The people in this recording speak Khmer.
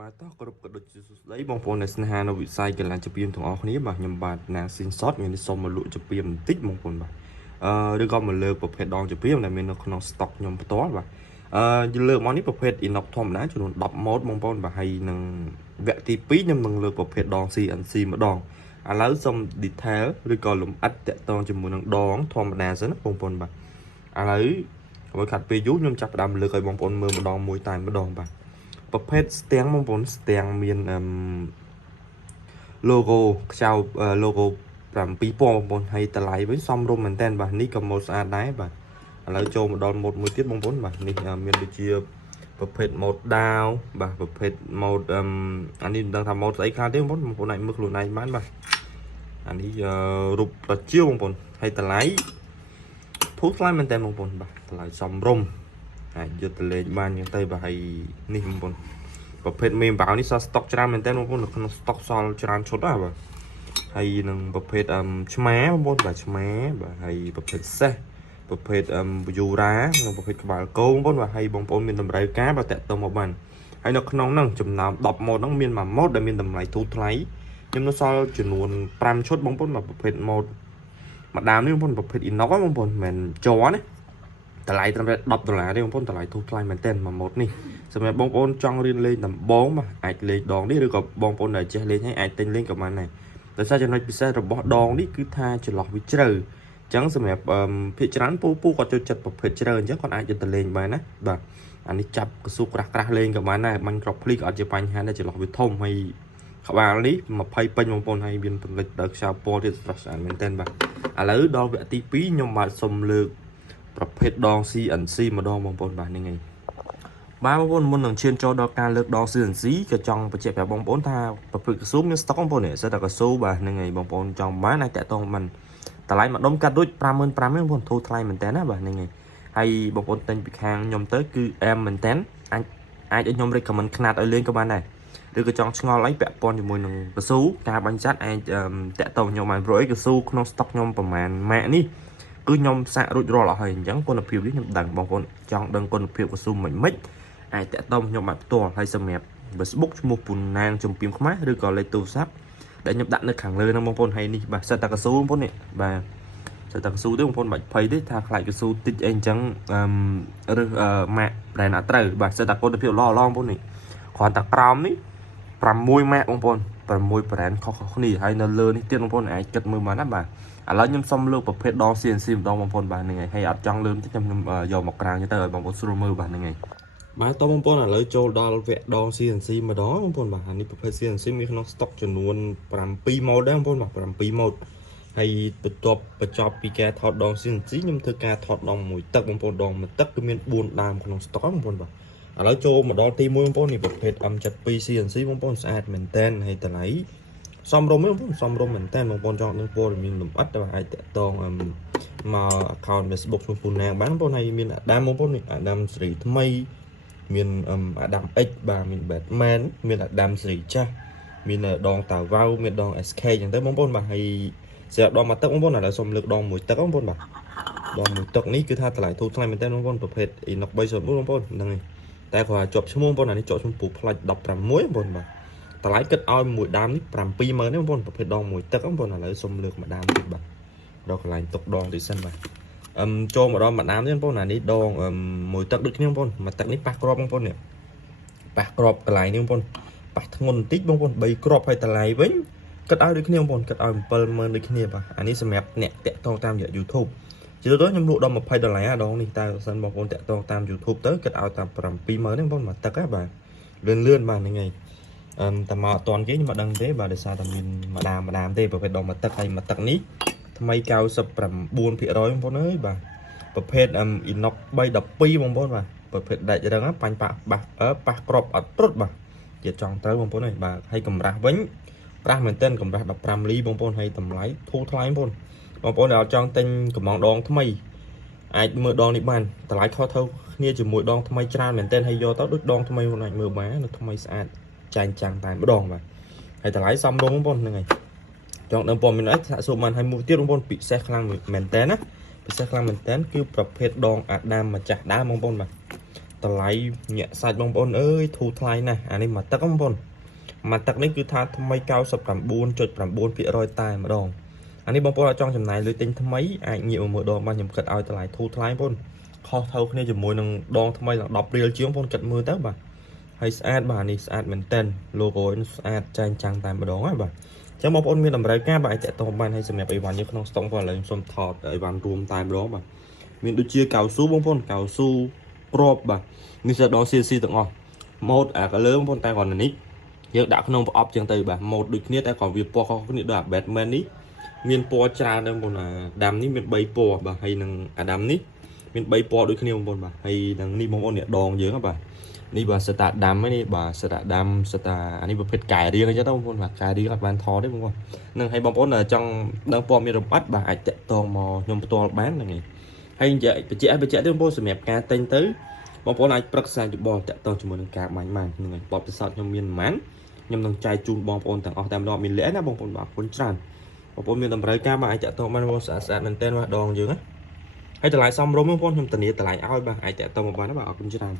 បាទតោះគ្រប់ក៏ដូចជាសួស្តីបងប្អូនអ្នកស្នេហានៅវិស័យកីឡាចាពីមទាំងអស់គ្នាបាទខ្ញុំបាទណាស៊ីនសតមានសុំមកលក់ចាពីបន្តិចបងប្អូនបាទឬក៏មកលើកប្រភេទដងចាពីដែលមាននៅក្នុង stock ខ្ញុំផ្ទាល់បាទលើកមកនេះប្រភេទ inox ធម្មតាចំនួន10 mode បងប្អូនបាទហើយនឹងវគ្គទី2ខ្ញុំនឹងលើកប្រភេទដង CNC ម្ដងឥឡូវសុំ detail ឬក៏លម្អិតតាក់ទងជាមួយនឹងដងធម្មតាសិនណាបងប្អូនបាទឥឡូវកុំឲ្យខាត់ពេលយូរខ្ញុំចាប់ផ្ដើមលើកឲ្យបងប្អូនមើលម្ដងមួយតែម្ដងបាទប្រភេទស្ទាំងបងប្អូនស្ទាំងមាន logo ខ្ចៅ logo 7 ពណ៌បងប្អូនហើយតម្លៃវិញសមរម្យមែនតើបាទនេះក៏ម៉ូដស្អាតដែរបាទឥឡូវចូលមកដល់ម៉ូដមួយទៀតបងប្អូនបាទនេះមានដូចជាប្រភេទម៉ូដដាវបាទប្រភេទម៉ូដអានេះមិនដឹងថាម៉ូដស្អីខ្លះទេបងប្អូនអាចមើលខ្លួនឯងបានបាទអានេះរូបប្រជាបងប្អូនហើយតម្លៃធូរថ្លៃមែនតើបងប្អូនបាទតម្លៃសមរម្យអាចយកទៅលេងបានយ៉ាងទៅបាទហើយនេះបងប្អូនប្រភេទមេបាវនេះសល់ stock ច្រើនមែនតើបងប្អូននៅក្នុង stock សល់ច្រើនឈុតណាបាទហើយនឹងប្រភេទឆ្មាបងប្អូនបាទឆ្មាបាទហើយប្រភេទសេះប្រភេទយូរ៉ានិងប្រភេទក្បាលគោបងប្អូនបាទហើយបងប្អូនមានតម្រូវការបាទតាក់ទងមកបានហើយនៅក្នុងហ្នឹងចំណោម10 ម៉ូដហ្នឹងមាន1ម៉ូដដែលមានតម្លៃធូរថ្លៃខ្ញុំនៅសល់ចំនួន5ឈុតបងប្អូនបាទប្រភេទម៉ូដម្ដាមនេះបងប្អូនប្រភេទ inox បងប្អូនមិនមែនជ័រណាតម្លៃត្រឹមតែ$10ទេបងប្អូនតម្លៃធូរថ្លៃមែនទែនមួយម៉ូដនេះសម្រាប់បងប្អូនចង់រៀនលេងដំបងបាទអាចលេងដងនេះឬក៏បងប្អូនដែលចេះលេងហើយអាចទិញលេងក៏បានដែរដោយសារចំណុចពិសេសរបស់ដងនេះគឺថាចន្លោះវាជ្រៅអញ្ចឹងសម្រាប់ភាគច្រើនពូគាត់ចូលចិត្តប្រភេទជ្រៅអញ្ចឹងគាត់អាចយកទៅលេងបានណាបាទអានេះចាប់កស៊ូក្រាស់លេងក៏បានដែរបាញ់ក្របភ្លីក៏អត់ជាបញ្ហាដែរចន្លោះវាធំហើយក្បាលនេះ20ពេញបងប្អូនហើយមានពន្លិចដល់ខ្សែពណ៌ទៀតស្រស់ស្អាតមែនទែនបាទឥឡូវដល់វគ្គទី2ខ្ញុំបាទសូមលើកប្រភេទដង CNC ម្ដងបងប្អូនបាទនេះឯងបាទបងប្អូនមុននឹងឈានចូលដល់ការលើកដង CNC ក៏ចង់បញ្ជាក់ប្រាប់បងប្អូនថាប្រភេទកស៊ូមាន stock បងប្អូននេះសិតតែកស៊ូបាទហ្នឹងហើយបងប្អូនចង់បានអាចតាក់ទងបានតម្លៃមួយដុំកាត់រួច55,000បងប្អូនធូរថ្លៃមែនតើណាបាទហ្នឹងហើយហើយបងប្អូនទិញពីខាងខ្ញុំទៅគឺអែមមែនតើអាចឲ្យខ្ញុំ recommend ខ្នាតឲ្យលេងក៏បានដែរឬក៏ចង់ឆ្ងល់អីពាក់ព័ន្ធជាមួយនឹងកស៊ូការបាញ់ចាត់អាចតាក់ទងខ្ញុំបានព្រោះអីកស៊ូក្នុង stock ខ្ញុំប្រហែលម៉ាក់នេះគឺខ្ញុំសាករួចរាល់អស់ហើយអញ្ចឹងគុណភាពនេះខ្ញុំដឹងបងប្អូនចង់ដឹងគុណភាពកស៊ូមិនអាចតាក់ទងខ្ញុំបានផ្ទាល់ហើយសម្រាប់ Facebook ឈ្មោះពូណាងចំពីមខ្មែរឬក៏លេខទូរស័ព្ទដែលខ្ញុំដាក់នៅខាងលើហ្នឹងបងប្អូនហើយនេះបាទសិតតែកស៊ូបងប្អូននេះបាទសិតតែកស៊ូទេបងប្អូនបាច់ភ័យទេថាខ្លាចកស៊ូតិចអីអញ្ចឹងឬម៉ាក់ brand អត់ត្រូវបាទសិតតែគុណភាពល្អបងប្អូននេះគ្រាន់តែក្រោមនេះ6ម៉ាក់បងប្អូន6 brand ខុសៗគ្នាហើយនៅលើនេះទៀតបងប្អូនអាចគិតមើលបានណាបាទឥឡូវខ្ញុំសុំលើកប្រភេទដង CNC ម្ដងបងប្អូនបាទហ្នឹងហើយអត់ចង់លើកតិចខ្ញុំយកមកក្រាងទៅឲ្យបងប្អូនស្រួលមើលបាទហ្នឹងហើយបាទតោះបងប្អូនឥឡូវចូលដល់វគ្គដង CNC ម្ដងបងប្អូនបាទនេះប្រភេទ CNC មានក្នុង stock ចំនួន7 ម៉ូដដែរបងប្អូនបាទ7 ម៉ូដហើយបន្ទាប់បញ្ចប់ពីការថតដង CNC ខ្ញុំធ្វើការថតដងមួយទឹកបងប្អូនដងមួយទឹកគឺមាន4ដើមក្នុង stock បងប្អូនបាទឥឡូវចូលមកដល់ទី1បងប្អូននេះប្រភេទ M72 CNC បងប្អូនស្អាតមែនតើហើយតម្លៃសមរម្យបងប្អូនសមរម្យមែនតើបងប្អូនចង់នឹងព័ត៌មានលម្អិតទៅអាចតាក់ទងមក account Facebook ឈ្មោះពូណាងបានបងប្អូនហើយមានអាដាមបងប្អូននេះអាដាមសេរីថ្មីមានអាដាម X បាទមាន Batman មានអាដាមសេរីចាស់មានដងតាវ៉ៅមានដង SK អញ្ចឹងទៅបងប្អូនបាទហើយសម្រាប់ដងមកទឹកបងប្អូនឥឡូវសូមលើកដងមួយទឹកបងប្អូនបាទដងមួយទឹកនេះគឺថាតម្លៃធូរថ្លៃមែនតើបងប្អូនប្រភេទ Inox 304បងប្អូនហ្នឹងហើយតែគាត់ជាប់ឈ្មោះបងប្អូនអានេះជាប់ឈ្មោះពូផ្លាច់16បងប្អូនបាទតម្លៃគិតឲ្យមួយដើមនេះ70000ទេបងប្អូនប្រភេទដងមួយទឹកបងប្អូនឥឡូវសូមលើកម្ដងទៀតបាទដល់កន្លែងទុកដងទីសិនបាទចូលមកដល់ម្ដងទៀតបងប្អូនអានេះដងមួយទឹកដូចគ្នាបងប្អូនមួយទឹកនេះប៉ះក្របបងប្អូននេះប៉ះក្របកន្លែងនេះបងប្អូនប៉ះធ្ងន់បន្តិចបងប្អូន3គ្រាប់ហើយតម្លៃវិញគិតឲ្យដូចគ្នាបងប្អូនគិតឲ្យ70000ដូចគ្នាបាទអានេះសម្រាប់អ្នកតាក់ទងតាមរយៈ YouTube ជាទៅខ្ញុំលក់ដល់$20អាដងនេះតើបើសិនបងប្អូនតាក់ទងតាម YouTube ទៅគិតឲ្យតាម70000ទេបងប្អូនមកទឹកហ៎បាទលឿនបាទហ្នឹងហើយតែមកអត់តាន់គេខ្ញុំមិនដឹងទេបាទដោយសារតែមានម្ដាមទេប្រភេទដងមកទឹកហើយមកទឹកនេះថ្មី99%បងប្អូនអើយបាទប្រភេទInox 312បងប្អូនបាទប្រភេទដាច់រឹងបាញ់ប៉ះក្របអត់ត្រុតបាទជាចង់ត្រូវបងប្អូនអើយបាទហើយកម្រាស់វិញប្រាស់មែនទែនកម្រាស់15លីបងប្អូនហើយតម្លៃធូរថ្លៃបងប្អូនដែលចង់ទិញកំងដងថ្មីអាចមើលដងនេះបានតម្លៃខុសទៅគ្នាជាមួយដងថ្មីច្រើនមែនទែនហើយយកទៅដូចដងថ្មីបងអាចមើលបាននៅថ្មីស្អាតចាញ់ចាំងតែម្ដងបាទហើយតម្លៃសមរម្យបងប្អូនហ្នឹងហើយចង់ដឹងព័ត៌មានអីសាកសួរបានឲ្យមួយទៀតបងប្អូនពិសេសខ្លាំងមែនតើណាពិសេសខ្លាំងមែនតើគឺប្រភេទដងអាដាមម្ចាស់ដើមបងប្អូនបាទ តម្លៃញាក់សាច់បងប្អូនអើយធូរថ្លៃណាស់អានេះមកទឹកបងប្អូនមកទឹកនេះគឺថាថ្មី 99.9% តែម្ដងអានេះបងប្អូនអត់ចង់ចំណាយលុយទិញថ្មីអាចងាកមកមើលដងបានខ្ញុំគិតឲ្យតម្លៃធូរថ្លៃបងប្អូនខុសថោគ្នាជាមួយនឹងដងថ្មីដល់10រៀលជាងបងប្អូនគិតមើលទៅបាទហើយស្អាតបាទនេះស្អាតមែនតើ logo នេះស្អាតចែងចាំងតែម្ដងហើយបាទចឹងបងប្អូនមានតម្រូវការបាទអាចតាក់ទងបានហើយសម្រាប់អីវ៉ាន់នេះក្នុងស្តុកបងឥឡូវខ្ញុំសូមថតអីវ៉ាន់រួមតែម្ដងបាទមានដូចជាកៅស៊ូបងប្អូនកៅស៊ូក្របបាទនេះsẽ ដល់ CNC ទាំងអស់ម៉ូតអា color បងប្អូនតែគាត់នេះយើងដាក់ក្នុងប្រអប់ចឹងទៅបាទម៉ូតដូចគ្នាតែគាត់វាពណ៌ខុសគ្នាដូចអា Batman នេះមានពណ៌ច្រើនដែរបងប្អូនអាដាំនេះមាន3ពណ៌បាទហើយនឹងអាដាំនេះមាន3ពណ៌ដូចគ្នាបងប្អូនបាទហើយនឹងនេះបងប្អូននេះដងយើងបាទនេះបាទសិតតាដាំហ្នឹងនេះបាទសិតតាដាំសិតតាអានេះប្រភេទកែរៀងអញ្ចឹងទៅបងប្អូនបាទកែរៀងអត់បានថតទេបងប្អូននឹងឲ្យបងប្អូនចង់ដឹងព័ត៌មានលម្អិតបាទអាចតាក់ទងមកខ្ញុំផ្ទាល់បានហ្នឹងឯងហើយនិយាយបញ្ជាក់ទេបងប្អូនសម្រាប់ការទិញទៅបងប្អូនអាចប្រឹក្សាយោបល់តាក់ទងជាមួយនឹងការបាញ់បានហ្នឹងឯងបបពិសោធន៍ខ្ញុំមានប៉ុន្មានខ្ញុំនឹងចែកជូនបងប្អូនទាំងអស់តែម្ដងមានលក្ខណាបងប្អូនបាទអរគុណច្រើនបងប្អូនមានតម្រូវការបាទអាចតាក់ទងបានបងស្អាតមែនតើបាទដងយើងណាហើយតម្លៃសមរម្យបងប្អូនខ្ញុំធានាតម្លៃឲ្យបាទអាចតាក់ទងមកបានបាទអរគុណច្រើន